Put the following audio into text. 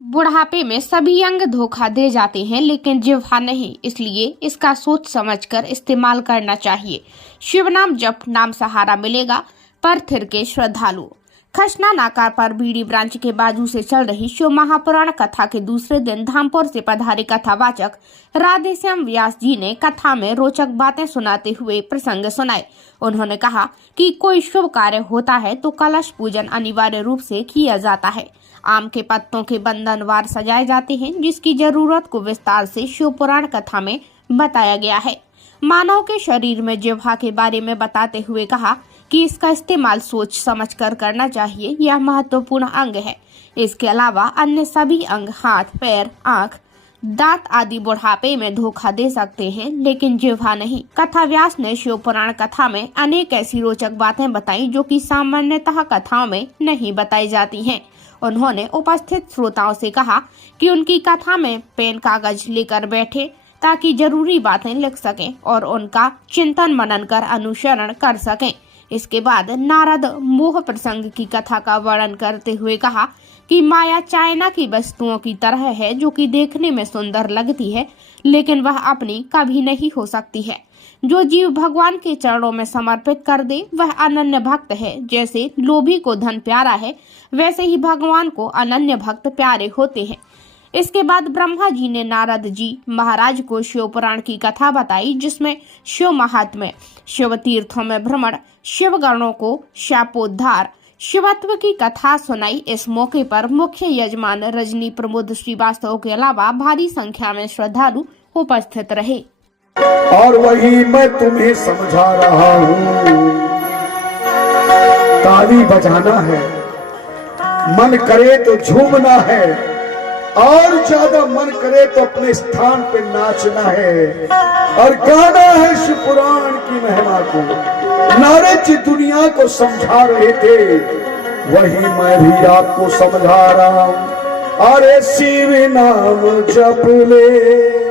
बुढ़ापे में सभी अंग धोखा दे जाते हैं, लेकिन जिह्वा नहीं। इसलिए इसका सोच समझकर इस्तेमाल करना चाहिए। शिव नाम जप, नाम सहारा मिलेगा। पर थिर के श्रद्धालु। खसना नाका पर बीड़ी ब्रांच के बाजू से चल रही शिव महापुराण कथा के दूसरे दिन धामपुर से पधारे कथावाचक राधेश्याम व्यास जी ने कथा में रोचक बातें सुनाते हुए प्रसंग सुनाए। उन्होंने कहा कि कोई शुभ कार्य होता है तो कलश पूजन अनिवार्य रूप से किया जाता है। आम के पत्तों के बंधनवार सजाए जाते हैं, जिसकी जरूरत को विस्तार से शिव पुराण कथा में बताया गया है। मानव के शरीर में जिह्वा के बारे में बताते हुए कहा कि इसका इस्तेमाल सोच समझकर करना चाहिए। यह महत्वपूर्ण अंग है। इसके अलावा अन्य सभी अंग, हाथ, पैर, आंख, दांत आदि बुढ़ापे में धोखा दे सकते हैं, लेकिन जिह्वा नहीं। कथा व्यास ने शिव पुराण कथा में अनेक ऐसी रोचक बातें बताई जो कि सामान्यतः कथाओं में नहीं बताई जाती हैं। उन्होंने उपस्थित श्रोताओं से कहा कि उनकी कथा में पेन कागज लेकर बैठे ताकि जरूरी बातें लिख सकें और उनका चिंतन मनन कर अनुसरण कर सकें। इसके बाद नारद मोह प्रसंग की कथा का वर्णन करते हुए कहा कि माया चाइना की वस्तुओं की तरह है, जो कि देखने में सुंदर लगती है, लेकिन वह अपनी कभी नहीं हो सकती है। जो जीव भगवान के चरणों में समर्पित कर दे वह अनन्य भक्त है। जैसे लोभी को धन प्यारा है, वैसे ही भगवान को अनन्य भक्त प्यारे होते हैं। इसके बाद ब्रह्मा जी ने नारद जी महाराज को शिव पुराण की कथा बताई, जिसमें शिव महात्म्य, शिव तीर्थों में भ्रमण, शिव गणों को शापोद्धार, शिवत्व की कथा सुनाई। इस मौके पर मुख्य यजमान रजनी प्रमोद श्रीवास्तव के अलावा भारी संख्या में श्रद्धालु उपस्थित रहे। और वही मैं तुम्हें समझा रहा हूँ, ताली बजाना है, मन करे तो झूमना है, और ज्यादा मन करे तो अपने स्थान पे नाचना है और गाना है शिव पुराण की महिमा को। नारद जी दुनिया को समझा रहे थे, वही मैं भी आपको समझा रहा हूँ। अरे शिव नाम जप ले।